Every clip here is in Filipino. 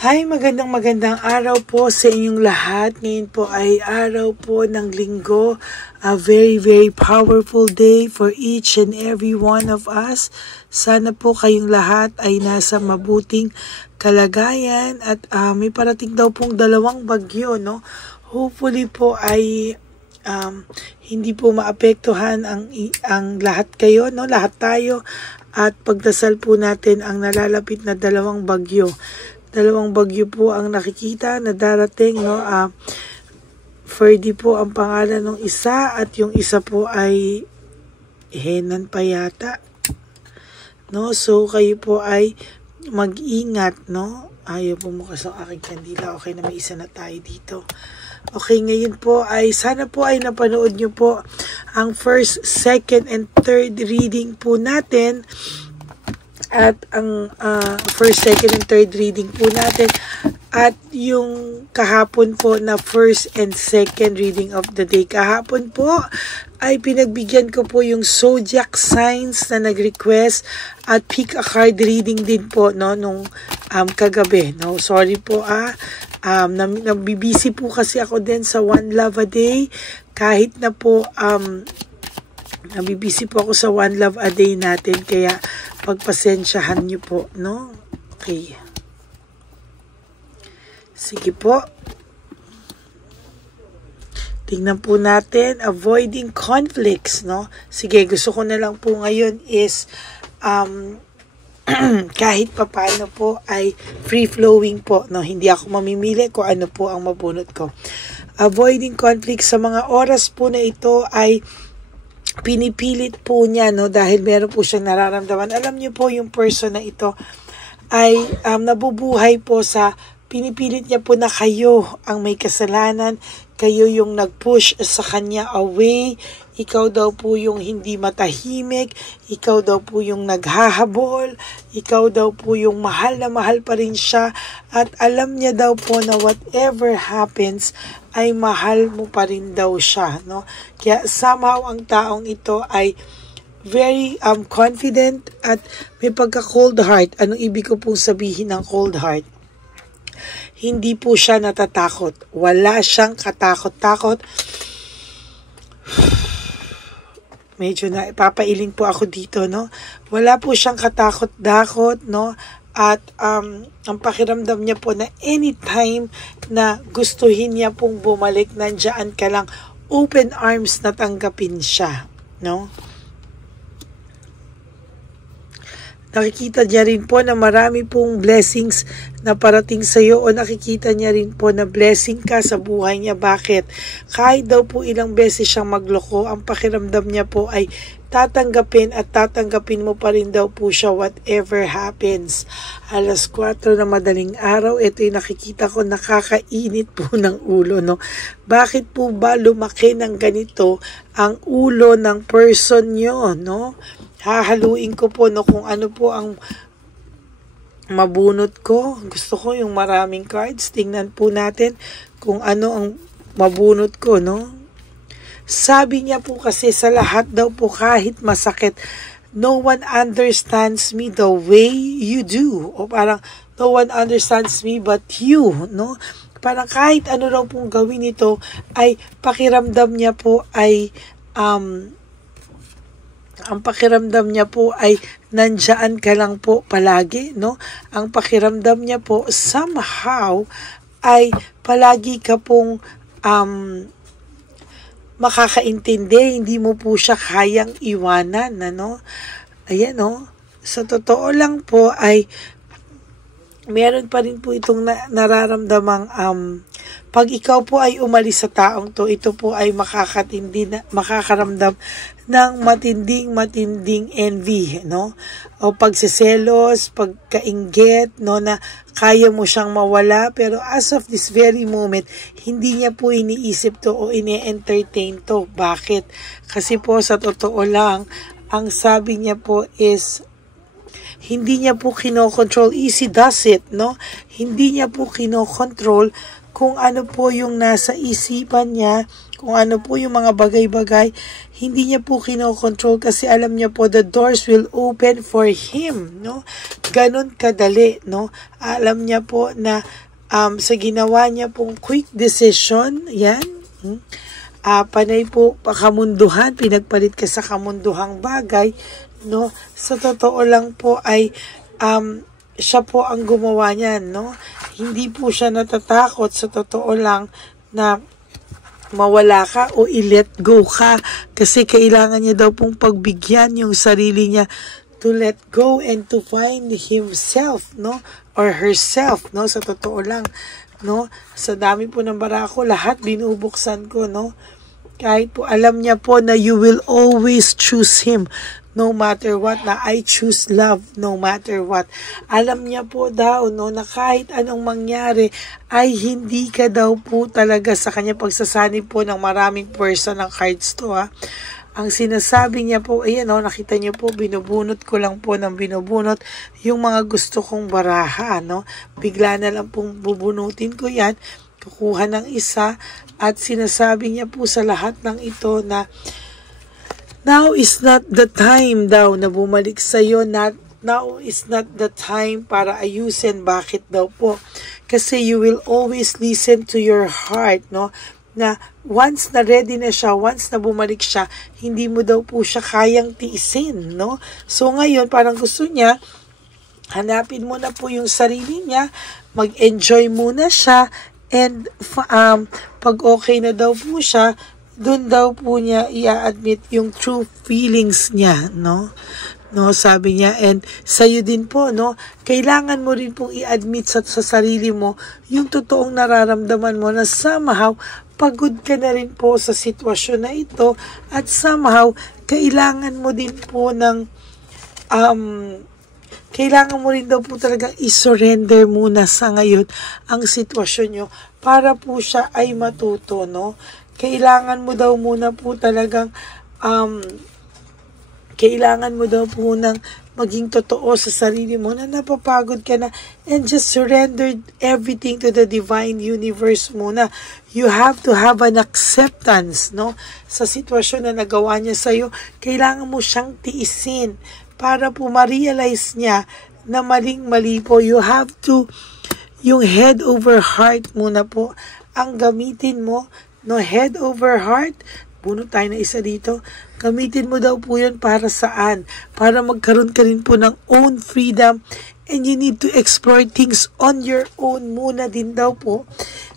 Hi, magandang araw po sa inyong lahat. Ngayon po ay araw po ng linggo. A very powerful day for each and every one of us. Sana po kayong lahat ay nasa mabuting kalagayan at may parating daw pong dalawang bagyo, no? Hopefully po ay hindi po maapektuhan ang lahat kayo, no? Lahat tayo, at pagdasal po natin ang nalalapit na dalawang bagyo. Dalawang bagyo po ang nakikita na darating, no? Ferdy po ang pangalan ng isa at yung isa po ay Henan pa yata, no? So kayo po ay mag-ingat, no? Ayaw bumukas ang aking kandila. Okay na, may isa na tayo dito. Okay, ngayon po ay sana po ay napanood nyo po ang first, second, and third reading po natin. At ang first, second, and third reading po natin. At yung kahapon po na first and second reading of the day. Kahapon po ay pinagbigyan ko po yung zodiac signs na nag-request at pick a card reading din po, no, nung kagabi. No? Sorry po nabibisi po kasi ako din sa One Love a Day. Kahit na po nabibisi po ako sa One Love a Day natin, kaya pagpasensyahan nyo po, no? Okay. Sige po. Tingnan po natin, avoiding conflicts, no? Sige, gusto ko na lang po ngayon is kahit papaano po ay free-flowing po, no? Hindi ako mamimili kung ano po ang mabunot ko. Avoiding conflicts sa mga oras po na ito ay pinipilit po niya, no, dahil meron po siyang nararamdaman. Alam niyo po, yung person na ito ay nabubuhay po sa pinipilit niya po na kayo ang may kasalanan, kayo yung nag-push sa kanya away, ikaw daw po yung hindi matahimik, ikaw daw po yung naghahabol, ikaw daw po yung mahal na mahal pa rin siya, at alam niya daw po na whatever happens ay mahal mo pa rin daw siya, no? Kaya somehow ang taong ito ay very confident at may pagka-cold heart. Anong ibig ko pong sabihin ng cold heart? Hindi po siya natatakot. Wala siyang katakot-takot. Medyo na ipapailing po ako dito, no? Wala po siyang katakot-dakot, no? At ang pakiramdam niya po na anytime na gustuhin niya pong bumalik, nandiyan ka lang, open arms na tanggapin siya, no? Nakikita niya rin po na marami pong blessings na parating sa iyo, o nakikita niya rin po na blessing ka sa buhay niya. Bakit? Kahit daw po ilang beses siyang magloko, ang pakiramdam niya po ay tatanggapin at tatanggapin mo pa rin daw po siya whatever happens. Alas 4 na madaling araw, ito yung nakikita ko, nakakainit po ng ulo, no? Bakit po ba lumaki ng ganito ang ulo ng person nyo, no? Hahaluin ko po, no, kung ano po ang mabunot ko. Gusto ko yung maraming cards. Tingnan po natin kung ano ang mabunot ko, no? Sabi niya po kasi sa lahat daw po, kahit masakit, no one understands me the way you do. O parang, no one understands me but you, no? Parang kahit ano raw pong gawin ito, ay pakiramdam niya po ay ang pakiramdam niya po ay nandiyan ka lang po palagi, no? Ang pakiramdam niya po somehow ay palagi ka pong makakaintindi, hindi mo po siya kayang iwanan, ano? Ayan, no? Sa totoo lang po ay meron pa rin po itong nararamdamang pag ikaw po ay umalis sa taong to, ito po ay makakaramdam ng matinding envy, no? O pagseselos, pagkainggit, no, na kaya mo siyang mawala, pero as of this very moment, hindi niya po iniisip to o ine-entertain to. Bakit? Kasi po sa totoo lang, ang sabi niya po is hindi niya po kinokontrol. Easy does it, no? Hindi niya po kinokontrol kung ano po yung nasa isipan niya, kung ano po yung mga bagay-bagay, hindi niya po kinokontrol kasi alam niya po the doors will open for him, no? Ganon kadali, no? Alam niya po na sa ginawa niya pong quick decision, yan, panay po kamunduhan, pinagpalit ka sa kamunduhang bagay, no? Sa totoo lang po ay siya po ang gumawa niyan, no? Hindi po siya natatakot sa totoo lang na mawala ka o i-let go ka kasi kailangan niya daw pong pagbigyan yung sarili niya to let go and to find himself, no? Or herself, no? Sa totoo lang, no? Sa dami po ng barako, lahat binubuksan ko, no? Kahit po alam niya po na you will always choose him no matter what, na I choose love no matter what. Alam niya po daw, no, na kahit anong mangyari ay hindi ka daw po talaga sa kanya pagsasanib po ng maraming person ng cards to, ha. Ang sinasabi niya po, ayan, no, nakita niyo po, binubunot ko lang po ng binubunot yung mga gusto kong baraha, no. Bigla na lang pong bubunutin ko yan, kukuha ng isa, at sinasabi niya po sa lahat ng ito na now is not the time daw na bumalik sa'yo. Now is not the time para ayusin. Bakit daw po? Kasi you will always listen to your heart, no? Na once na ready na siya, once na bumalik siya, hindi mo daw po siya kayang tiisin, no? So ngayon, parang gusto niya, hanapin mo na po yung sarili niya, mag-enjoy muna siya, and pag okay na daw po siya, doon daw po niya i-admit yung true feelings niya, no? No, sabi niya, and sa'yo din po, no? Kailangan mo rin pong i-admit sa sarili mo yung totoong nararamdaman mo na somehow pagod ka na rin po sa sitwasyon na ito, at somehow kailangan mo din po ng kailangan mo rin daw po talagang i-surrender muna sa ngayon ang sitwasyon nyo para po siya ay matuto, no? Kailangan mo daw muna po talagang kailangan mo daw po nang maging totoo sa sarili mo na napapagod ka na, and just surrender everything to the divine universe muna. You have to have an acceptance, no? Sa sitwasyon na nagawa niya sa'yo, kailangan mo siyang tiisin para po ma-realize niya na maling-mali po. You have to, yung head over heart muna po ang gamitin mo, no? Head over heart, bunot tayo na isa dito. Gamitin mo daw po yun para saan? Para magkaroon ka rin po ng own freedom, and you need to explore things on your own muna din daw po.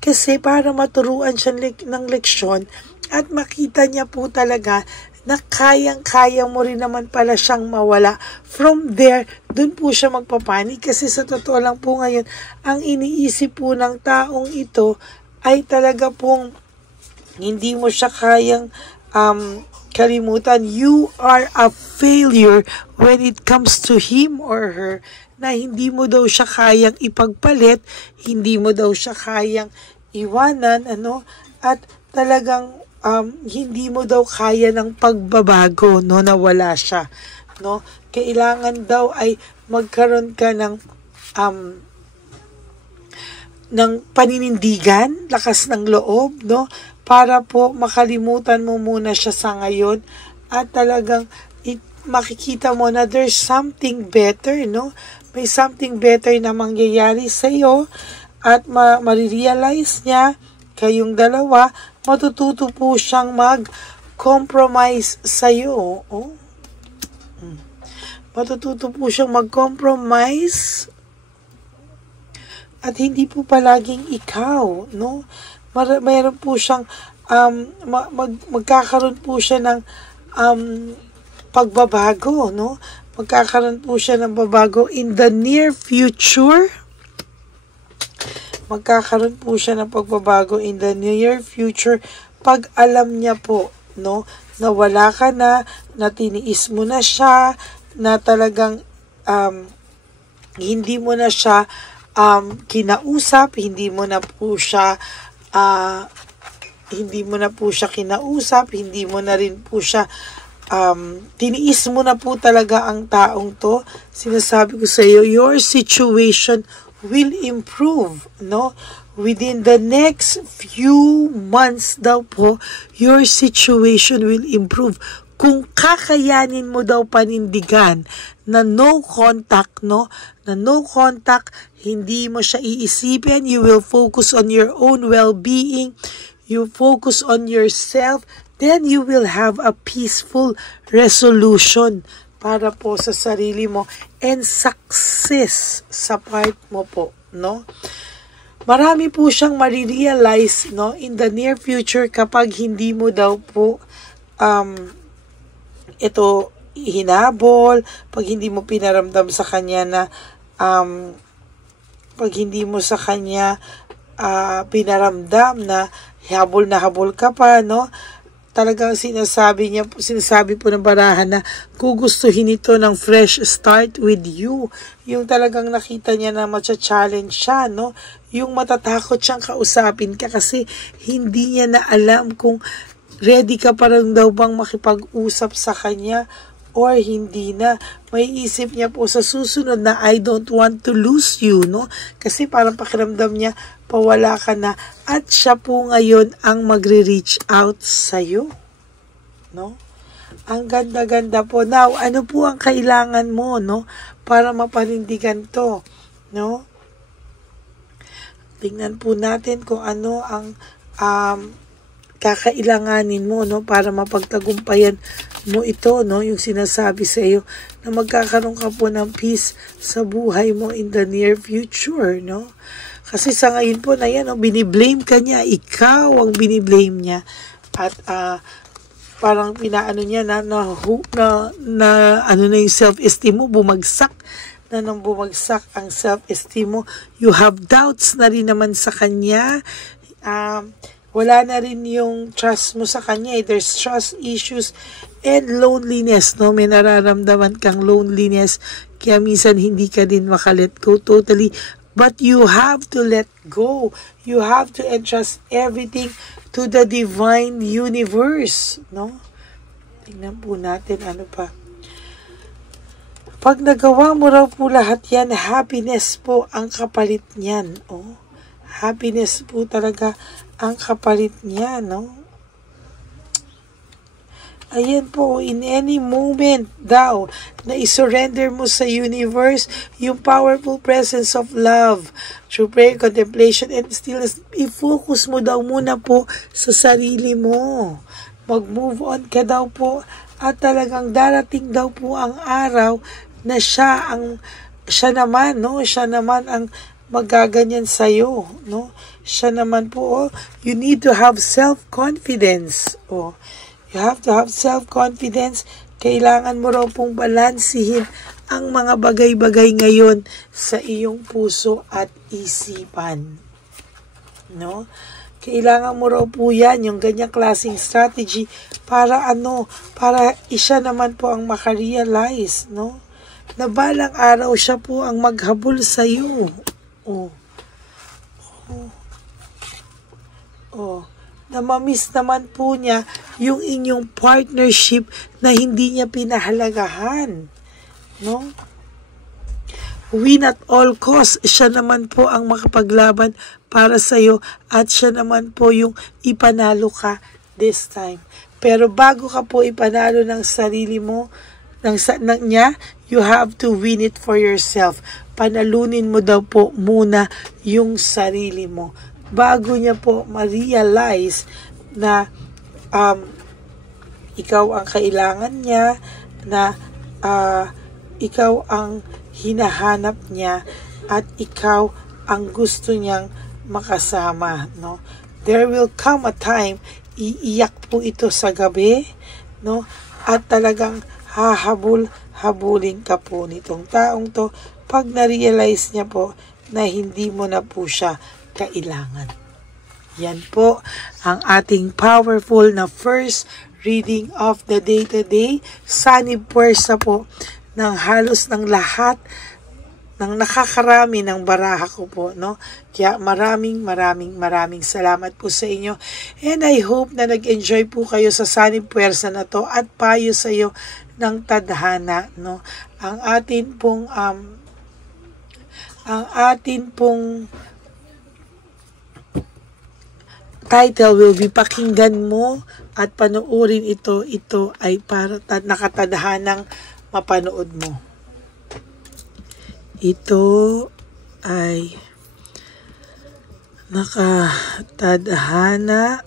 Kasi para maturuan siya ng leksyon at makita niya po talaga na kayang-kaya mo rin naman pala siyang mawala. From there, dun po siya magpapanik. Kasi sa totoo lang po ngayon, ang iniisip po ng taong ito ay talaga pong hindi mo siya kayang kalimutan. You are a failure when it comes to him or her, na hindi mo daw siya kayang ipagpalit, hindi mo daw siya kayang iwanan, ano, at talagang hindi mo daw kaya ng pagbabago, no, na wala siya, no. Kailangan daw ay magkaroon ka ng paninindigan, lakas ng loob, no, para po makalimutan mo muna siya sa ngayon at talagang makikita mo na there's something better, no? May something better na mangyayari sa iyo, at marirealize niya, kayong dalawa, matututo po siyang mag-compromise sa iyo. Oh. Matututo po siyang mag-compromise at hindi po palaging ikaw, no? Mayroon po siyang magkakaroon po siya ng pagbabago, no? Magkakaroon po siya ng babago in the near future. Magkakaroon po siya ng pagbabago in the near future pag alam niya po, no, na wala ka na tiniis mo na siya, na talagang hindi mo na siya kinausap, hindi mo na po siya kinausap, hindi mo na rin po siya tiniis mo na po talaga ang taong to. Sinasabi ko sa iyo, your situation will improve, no? Within the next few months daw po, your situation will improve. Kung kakayanin mo daw panindigan na no contact, no? Na no contact, hindi mo siya iisipin, you will focus on your own well-being, you focus on yourself, then you will have a peaceful resolution para po sa sarili mo and success sa part mo po, no? Marami po siyang marirealize, no, in the near future kapag hindi mo daw po ito hinabol, pag hindi mo pinaramdam sa kanya na pag hindi mo sa kanya pinaramdam na habol ka pa, no? Talagang sinasabi po ng barahan na gugustuhin ito ng fresh start with you. Yung talagang nakita niya na matcha-challenge siya, no? Yung matatakot siyang kausapin ka kasi hindi niya na alam kung ready ka parang daw bang makipag-usap sa kanya or hindi na. May isip niya po sa susunod na I don't want to lose you, no? Kasi parang pakiramdam niya pawala ka na at siya po ngayon ang magre-reach out sa'yo, no? Ang ganda-ganda po. Now, ano po ang kailangan mo, no? Para mapanindigan to, no? Tingnan po natin kung ano ang kakailanganin mo, no, para mapagtagumpayan mo ito, no, yung sinasabi sa iyo na magkakaroon ka po ng peace sa buhay mo in the near future, no? Kasi sa ngayon po na yan, no, biniblame ka niya, ikaw ang biniblame niya at parang pinaano niya na ano na yung self-esteem mo, bumagsak na nang bumagsak ang self-esteem mo. You have doubts na rin naman sa kanya. Wala na rin yung trust mo sa kanya. There's trust issues and loneliness, no? May nararamdaman kang loneliness. Kaya minsan hindi ka din makalet go totally. But you have to let go. You have to entrust everything to the divine universe, no? Tingnan po natin ano pa. Pag nagawa mo raw po lahat yan, happiness po ang kapalit niyan. Oh, happiness po talaga ang kapalit niya, no? Ayan po, in any moment daw na isurrender mo sa universe yung powerful presence of love through prayer, contemplation, and stillness. I-focus mo daw muna po sa sarili mo. Mag-move on ka daw po at talagang darating daw po ang araw na siya naman ang magaganyan sa'yo, no? Siya naman po, you need to have self-confidence, you have to have self-confidence. Kailangan mo raw pong balansihin ang mga bagay-bagay ngayon sa iyong puso at isipan, no? Kailangan mo raw po yan, yung ganyang klaseng strategy para para siya naman po ang makarealize, no? Na balang araw siya po ang maghabol sa iyo. Na mamiss naman po niya yung inyong partnership na hindi niya pinahalagahan, no? Win at all costs, siya naman po ang makapaglaban para sa iyo at siya naman po yung ipanalo ka this time. Pero bago ka po ipanalo ng sarili mo, niya, you have to win it for yourself. Panalunin mo daw po muna yung sarili mo bago niya po ma-realize na ikaw ang kailangan niya, na ikaw ang hinahanap niya at ikaw ang gusto niyang makasama, no? There will come a time, iiyak po ito sa gabi, no? At talagang habulin ka po nitong taong to pag na-realize niya po na hindi mo na po siya kailangan. Yan po ang ating powerful na first reading of the day today. Sanib puwersa po ng halos ng lahat ng nakakarami ng baraha ko po, no? Kaya maraming salamat po sa inyo. And I hope na nag-enjoy po kayo sa Sunny Puwersa na to at payo sa iyo ng tadhana, no? Ang atin pong title will be Pakinggan Mo at Panoorin Ito. Ito ay para nakatadhanang mapanood mo. Ito ay nakatadhana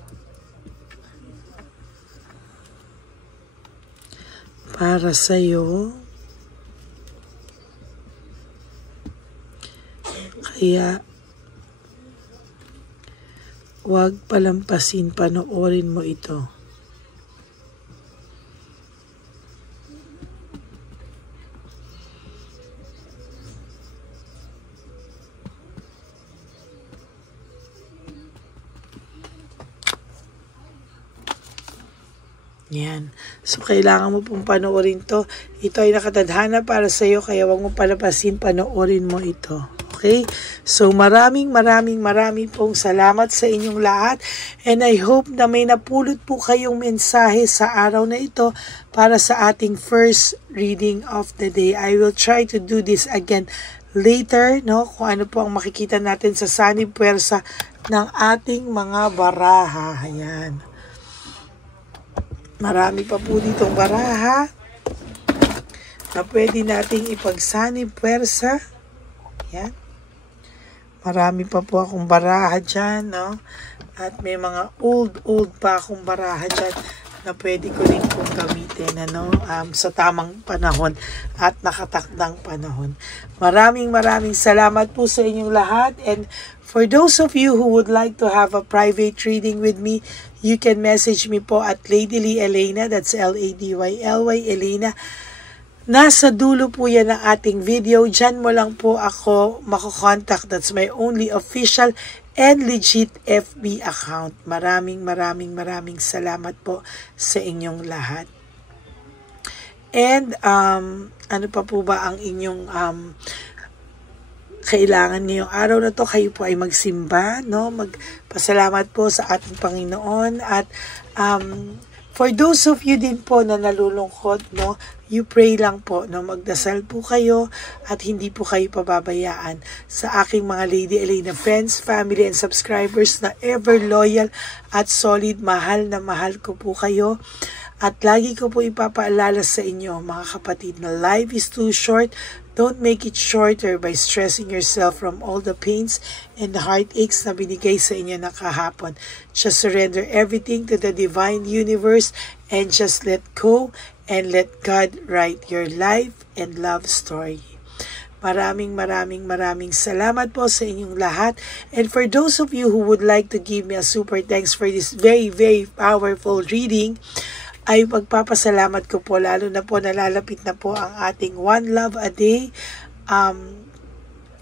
para sa'yo. Kaya huwag palampasin, panoorin mo ito. Yan. So, kailangan mo pong panoorin to. Ito ay nakatadhana para sa iyo, kaya huwag mo palampasin, panoorin mo ito. Okay? So, maraming pong salamat sa inyong lahat. And I hope na may napulot po kayong mensahe sa araw na ito para sa ating first reading of the day. I will try to do this again later, no? Kung ano po ang makikita natin sa Sunny Puwersa ng ating mga baraha. Ayan. Marami pa po ditong baraha na pwede nating ipag-Sunny Puwersa. Yan. Marami pa po akong baraha dyan, no? At may mga old pa akong baraha dyan na pwede ko rin pong gamitin, ano? Sa tamang panahon at nakatakdang panahon. Maraming salamat po sa inyong lahat. And for those of you who would like to have a private reading with me, you can message me po at Ladyly Elena, that's Ladyly Elena. Nasa dulo po yan ng ating video. Diyan mo lang po ako makokontak. That's my only official and legit FB account. Maraming salamat po sa inyong lahat. And ano pa po ba ang inyong kailangan ngayong araw na to? Kayo po ay magsimba, no? Magpasalamat po sa ating Panginoon. At for those of you din po na nalulungkot, no, you pray lang po, no, magdasal po kayo at hindi po kayo pababayaan sa aking mga Lady Elena friends, family, and subscribers na ever loyal at solid. Mahal na mahal ko po kayo. At lagi ko po ipapaalala sa inyo, mga kapatid, na life is too short. Don't make it shorter by stressing yourself from all the pains and the heartaches na binigay sa inyo na kahapon. Just surrender everything to the divine universe and just let go and let God write your life and love story. Maraming salamat po sa inyong lahat. And for those of you who would like to give me a super thanks for this very powerful reading, ay magpapasalamat ko po, lalo na po nalalapit na po ang ating One Love a Day.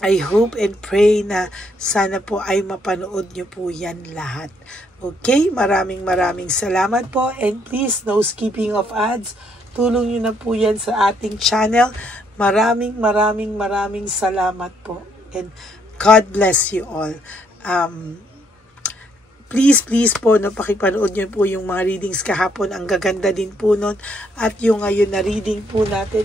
I hope and pray na sana po ay mapanood nyo po yan lahat. Okay, maraming salamat po, and please, no skipping of ads. Tulong nyo na po yan sa ating channel. Maraming salamat po, and God bless you all. Please po, no, pakipanood nyo po yung mga readings kahapon. Ang gaganda din po nun. At yung ngayon na reading po natin,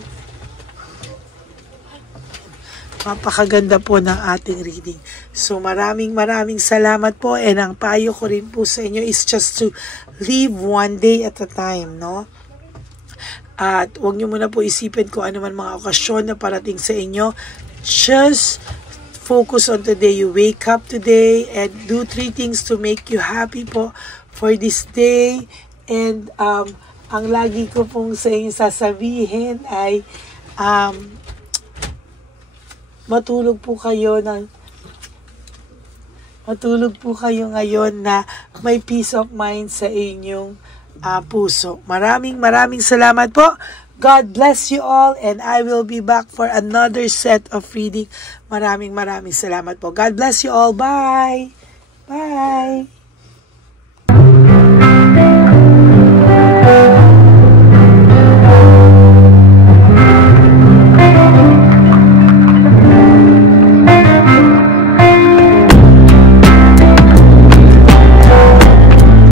mapakaganda po ng ating reading. So maraming salamat po. And ang payo ko rin po sa inyo is just to live one day at a time, no? At huwag nyo muna po isipin kung ano man mga okasyon na parating sa inyo. Just focus on today. You wake up today and do 3 things to make you happy po for this day. And ang lagi ko pong sa inyo sasabihin ay matulog po kayo ngayon na may peace of mind sa inyong puso. Maraming salamat po. God bless you all, and I will be back for another set of reading. Maraming salamat po. God bless you all. Bye! Bye!